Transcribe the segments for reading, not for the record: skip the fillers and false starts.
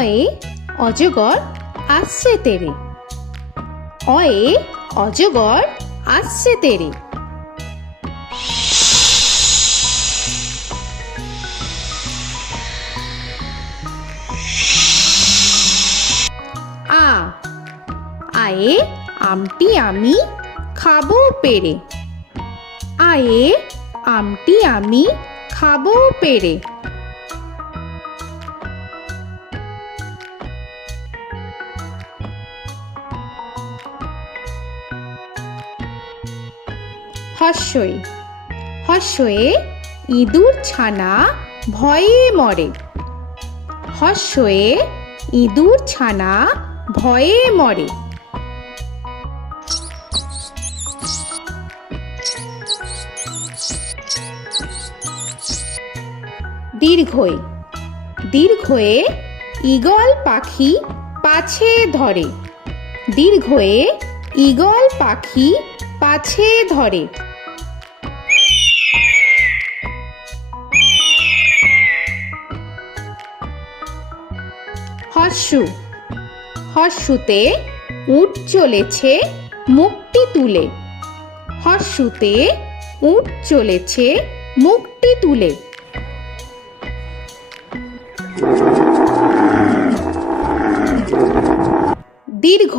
অয়ে অজগর আসছে তেরে। অয়ে অজগর আসছে তেরে। আ আয়ে আমটি আমি খাবো পেরে। আয়ে আমটি আমি খাবো পেরে। হর্ষই হর্ষয়ে ইঁদুর ছানা ভয়ে মরে। হর্ষয়ে ইঁদুর ছানা ভয়ে মরে। দীর্ঘই দীর্ঘয়ে ঈগল পাখি পাছে ধরে। দীর্ঘয়ে ঈগল পাখি পাছে ধরে। হর্ষু হর্ষুতে উট চলেছে মুখটি তুলে। হর্ষুতে উট চলেছে মুখটি তুলে। দীর্ঘ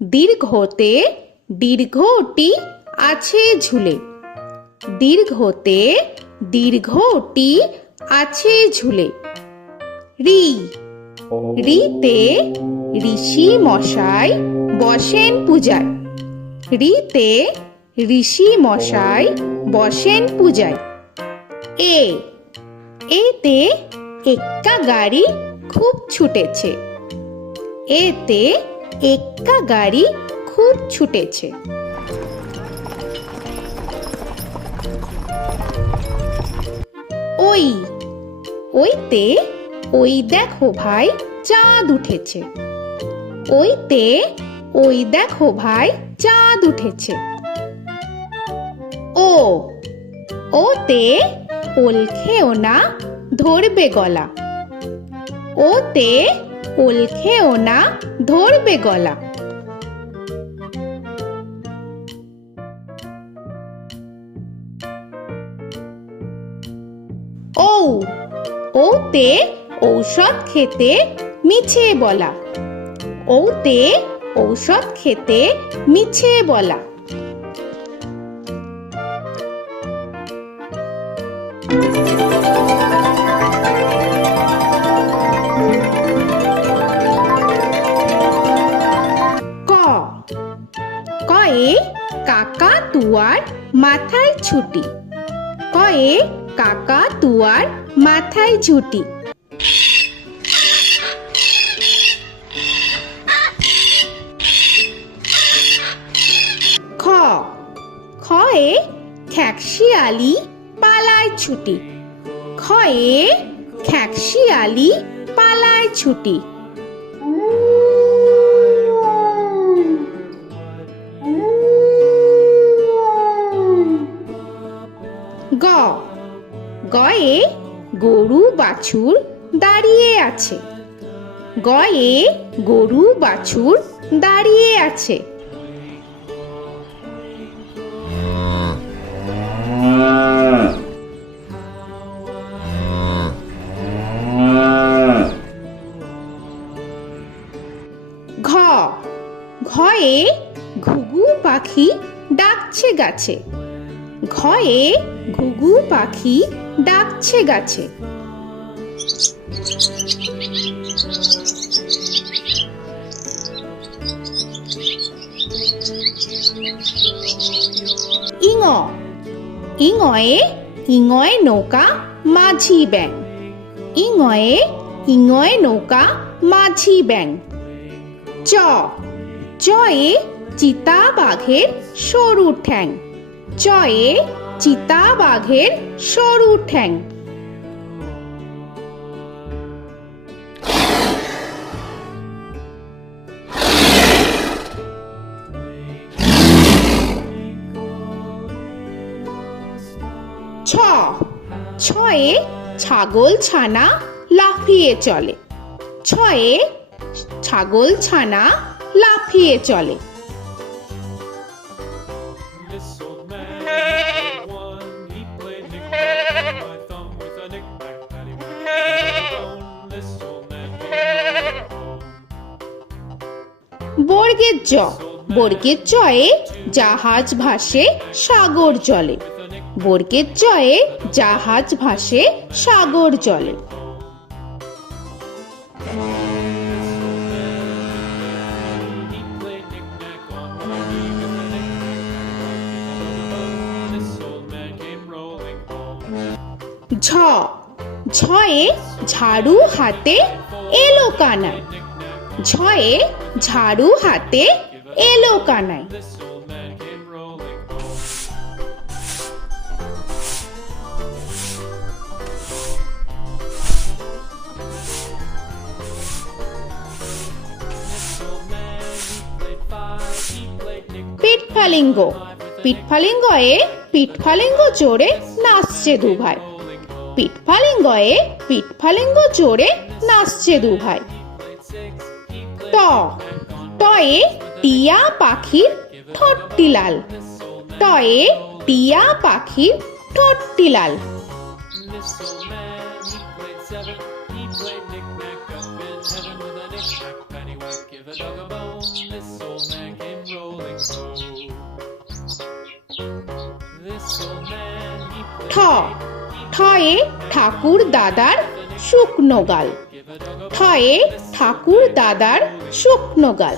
দীর্ঘতে দীর্ঘটি আছে ঝুলে। দীর্ঘতে দীর্ঘটি আছে ঝুলে। রি রিতে ঋষি মশাই বসেন পূজায়। রিতে ঋষি মশাই বসেন পূজায়। এ এতে এক্কা গাড়ি খুব ছুটেছে। এতে এক্কা গাড়ি খুব ছুটেছে। ওই ওইতে ওই দেখো ভাই চাঁদ উঠেছে। ওইতে ওই দেখো ভাই চাঁদ উঠেছে। ও ওতে ওল খেও না ধরবে গলা। ওতে ওল খেও না ধরবে গলা। ঔ ওতে ঔষধ খেতে মিছে বলা। ওতে ঔষধ খেতে মিছে বলা। ক কয়ে কাকা তুয়ার মাথায় ছুটি। কয়ে কাকা তুয়ার মাথায় ঝুটি। খ খয়ে খ্যাকশিয়ালি পালায় ছুটি। খয়ে খ্যাকশিয়ালি পালায় ছুটি। গ গয়ে গরু বাছুর দাঁড়িয়ে আছে। গয়ে গরু বাছুর দাঁড়িয়ে আছে। ঘ ঘয়ে ঘুঘু পাখি ডাকছে গাছে। ঘয়ে ঘুঘু পাখি ডাকছে গাছে। ইঙ ইঙয়ে ইঙয়ে নৌকা মাঝি ব্যাং। ইঙয়ে ইঙয়ে নৌকা মাঝি ব্যাং। চ চয়ে চিতা বাঘের সরু ঠ্যাং। চয়ে চিতা বাঘের সরু ঠ্যাং। ছ ছয়ে ছাগল ছানা লাফিয়ে চলে। ছয়ে ছাগল ছানা লাফিয়ে চলে। This old man had one. He played knick-knack on my thumb with a knick-knack, paddywhack, bone. This old man came rolling home. বর্গের জ, বর্গের জয়ে জাহাজ ভাসে সাগর জলে। বর্গের জয়ে জাহাজ ভাসে সাগর জলে। He played knick-knack on my knee with a knick-knack, this old man came rolling home. ঝ, ঝয়ে ঝাড়ু হাতে এলো কানাই। ঝয়ে ঝাড়ু হাতে এলো Kanai. This old man came rolling home. This old man, he played five. He played knick-knack. পিঠফালিঙ্গ, পিঠফালিঙ্গয়ে পিঠফালিঙ্গ জোরে নাচছে দুভাই। পিঠফালিঙ্গয়ে পিঠফালিঙ্গ জোরে নাচছে দুভাই। ট, টয়ে টিয়া পাখির ঠোঁটটি লাল। টয়ে টিয়া পাখির ঠোঁটটি লাল। This old man, he played seven. He played knick-knack up in heaven with a knick-knack, paddywhack, give a dog a bone. This old man came rolling home. This old man, he ঠ, played ঠয়ে ঠাকুর দাদার শুকনো গাল। give a dog a ঠয়ে ঠাকুর দাদার শুকনো গাল।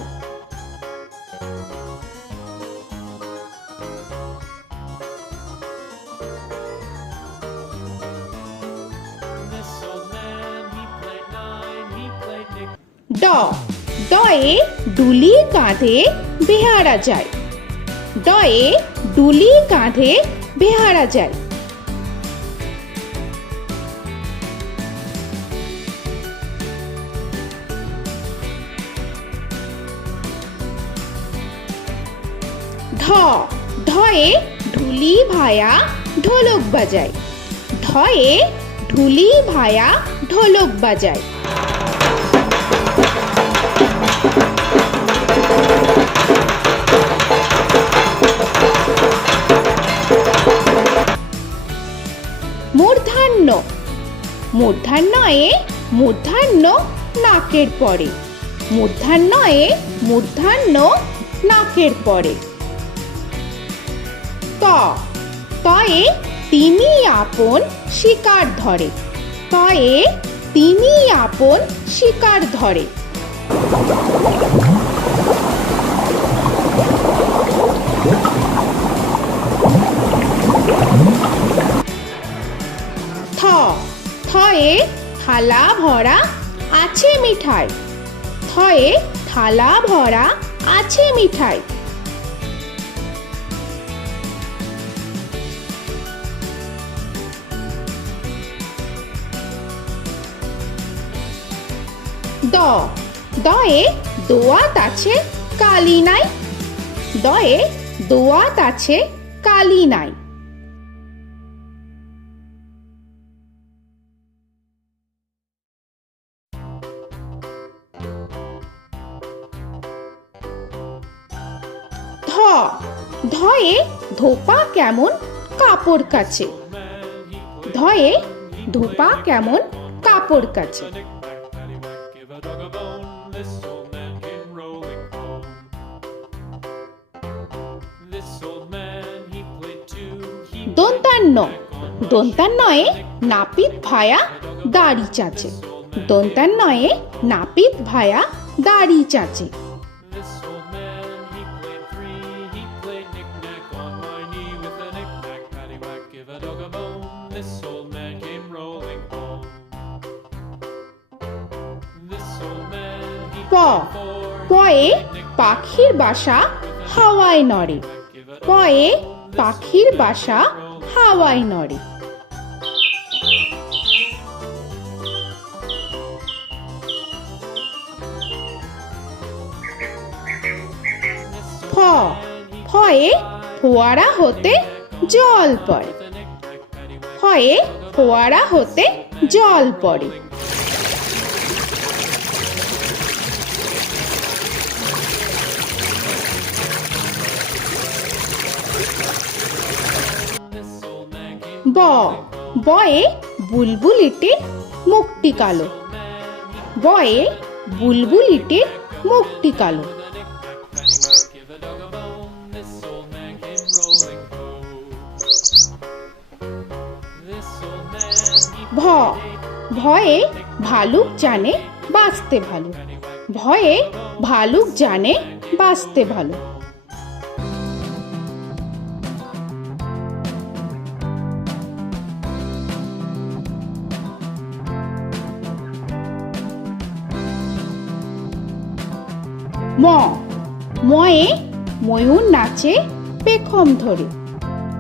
This old man, he played nine. He played knick. ড, ডয়ে ডুলি কাঁধে বেহারা যায়। ডয়ে ডুলি কাঁধে বেহারা যায়। ঢ, ঢয়ে ঢুলি ভায়া ঢোলক বাজায়। ঢয়ে ঢুলি ভায়া ঢোলক বাজায়। মূর্ধন্য, মূর্ধন্যয়ে মূর্ধন্য নাকের পরে। মূর্ধন্যয়ে মূর্ধন্য নাকের পরে। ত, তয়ে তিনি আপন শিকার ধরে। তয়ে তিনি আপন শিকার ধরে। থ, থয়ে থালা ভরা আছে মিঠাই। থয়ে থালা ভরা আছে মিঠাই। দ, দয়ে দোয়াত আছে কালি নাই। দয়ে দোয়াত আছে কালি নাই। ধ, ধয়ে ধোপা কেমন কাপড় কাচে। ধয়ে ধোপা কেমন কাপড় কাচে। Knick-knack, paddywhack, give a dog a bone. This old man came rolling home. This old man, he played two. He দন্তান্ন, দন্তান্নয়ে নাপিত ভায়া দাড়ি চাচে। দন্তান্নয়ে নাপিত ভায়া দাড়ি চাচে। This old man, he played three. He played knick-knack on my knee with a knick-knack, paddywhack, give a dog a bone. This old man came rolling home. This old man, he প, played four. পয়ে পাখির বাসা হাওয়ায় নড়ে। পয়ে পাখির বাসা হাওয়ায় নড়ে। ফ, ফয়ে ফোয়ারা হতে জল পড়ে। ফয়ে ফোয়ারা হতে জল পড়ে। ব বয়ে বুলবুলিটির মুখটি কালো। বয়ে বুলবুলিটির মুখটি কালো। Give a dog a bone, this old man came rolling home. This old man, he ভ ভয়ে ভালুক জানে বাঁচতে ভালো। ভয়ে ভালুক জানে বাঁচতে ভালো। ম ময়ে ময়ূর নাচে পেখম ধরে।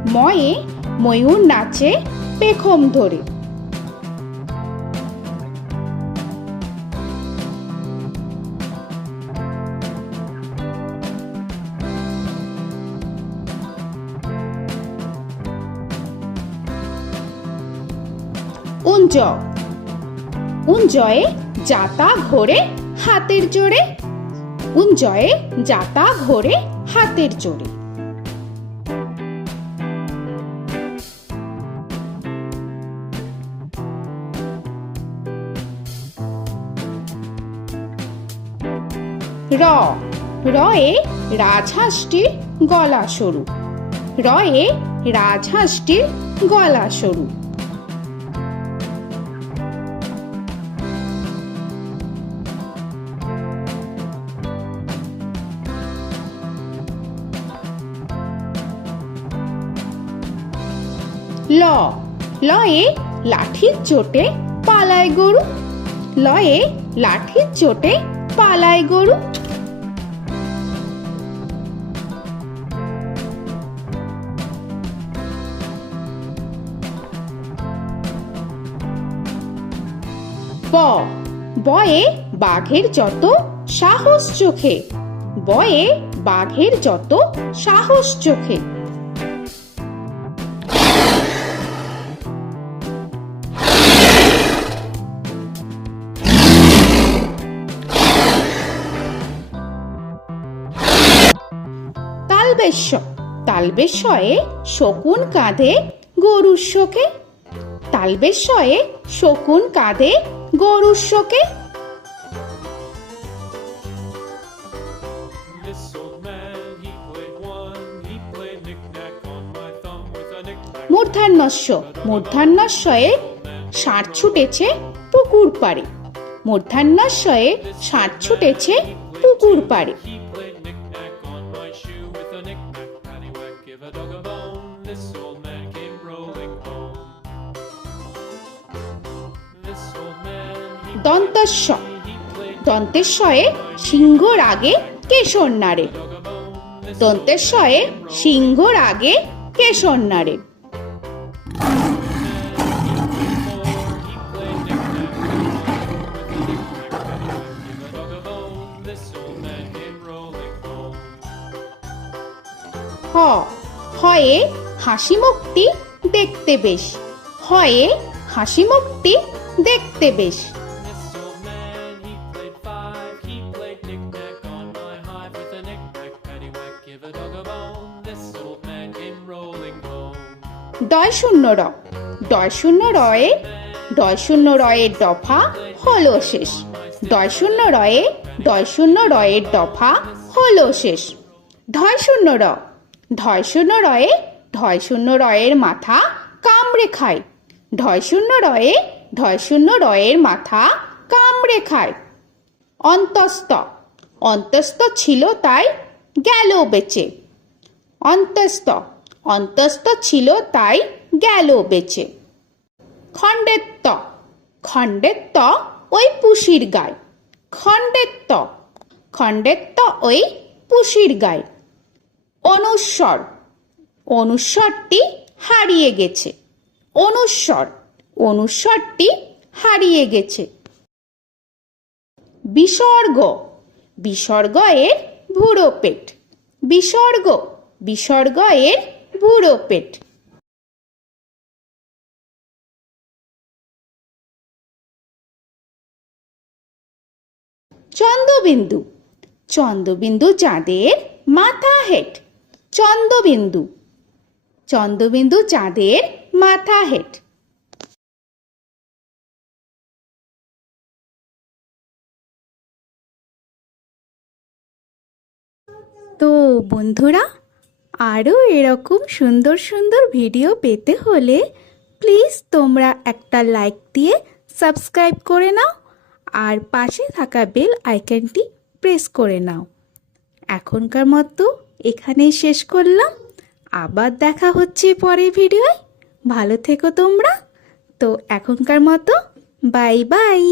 ময়ে ময়ূর নাচে পেখম ধরে। উঞ্জ উঞ্জয়ে যাতা ঘোরে হাতের জোরে। উঞ্জয়ে যাতা ঘোরে হাতের জোরে। র রয়ে রাজহাঁসটির গলা সরু। রয়ে রাজহাঁসটির গলা সরু। ল লয়ে লাঠির চোটে পালায় গরু। লয়ে লাঠির চোটে পালায় গরু। ব বয়ে বাঘের যত সাহস চোখে। বয়ে বাঘের যত সাহস চোখে। তালবেশ্য তালবেশ্যয়ে শকুন কাঁধে গরুর শোকে। তালবেশ্যয়ে শকুন কাঁধে গরুর শোকে। This old man, he played one, he played knick-knack on my thumb with a knick-knack. মূর্ধন্যস্য মূর্ধন্যস্বয়ে ষাঁড় ছুটেছে পুকুর পাড়ে। মূর্ধন্যস্বয়ে ষাঁড় ছুটেছে পুকুর পাড়ে। He played knick-knack on my shoe with a knick-knack, paddywhack, give a dog a bone. This old man came rolling home. This old man, he দন্তস্ব played দন্তেশ্বয়ে সিংহর আগে কেশর নাড়ে। dog a bone. This দন্তেশ্বয়ে সিংহর আগে কেশর নাড়ে। he played knick-knack with a knick-knack, paddywhack, give a dog a bone. This old man came rolling home. হ হয়ে হাসি মুখটি দেখতে বেশ। হয়ে হাসি মুখটি দেখতে বেশ। This old man, he played five, he played knick-knack on my hive with a knick-knack, paddywhack, give a dog a bone. This old man came rolling home. ডয় শূন্য র ডয় শূন্য রয়ে ডয় শূন্য রয়ের দফা হলো শেষ। ডয় শূন্য রয়ে ডয় শূন্য রয়ের দফা হলো শেষ। ঢয় শূন্য র ঢয় শূন্য রয়ে ঢয় শূন্য রয়ের মাথা কামড়ে খায়। ঢয় শূন্য রয়ে ঢয় শূন্য রয়ের মাথা কামড়ে খায়। অন্তস্থ অন্তস্থ ছিল তাই গেল বেঁচে। অন্তস্থ অন্তস্থ ছিল তাই গেল বেঁচে। খণ্ডেত্ব খণ্ডেত্ব ওই পুষির গায়। খণ্ডেত্ব খণ্ডেত্ব ওই পুষির গায়। অনুস্বর অনুস্বরটি হারিয়ে গেছে। অনুস্বর অনুস্বরটি হারিয়ে গেছে। বিসর্গ বিসর্গ এর ভুরো পেট। বিসর্গ বিসর্গ এর ভুরো পেট। চন্দ্রবিন্দু চন্দ্রবিন্দু চাঁদের মাথা হেট। চন্দ্রবিন্দু চন্দ্রবিন্দু চাঁদের মাথা হেড। তো বন্ধুরা, আরও এরকম সুন্দর সুন্দর ভিডিও পেতে হলে প্লিজ তোমরা একটা লাইক দিয়ে সাবস্ক্রাইব করে নাও আর পাশে থাকা বেল আইকনটি প্রেস করে নাও। এখনকার মতো এখানেই শেষ করলাম, আবার দেখা হচ্ছে পরের ভিডিওয়। ভালো থেকো তোমরা। তো এখনকার মতো বাই বাই।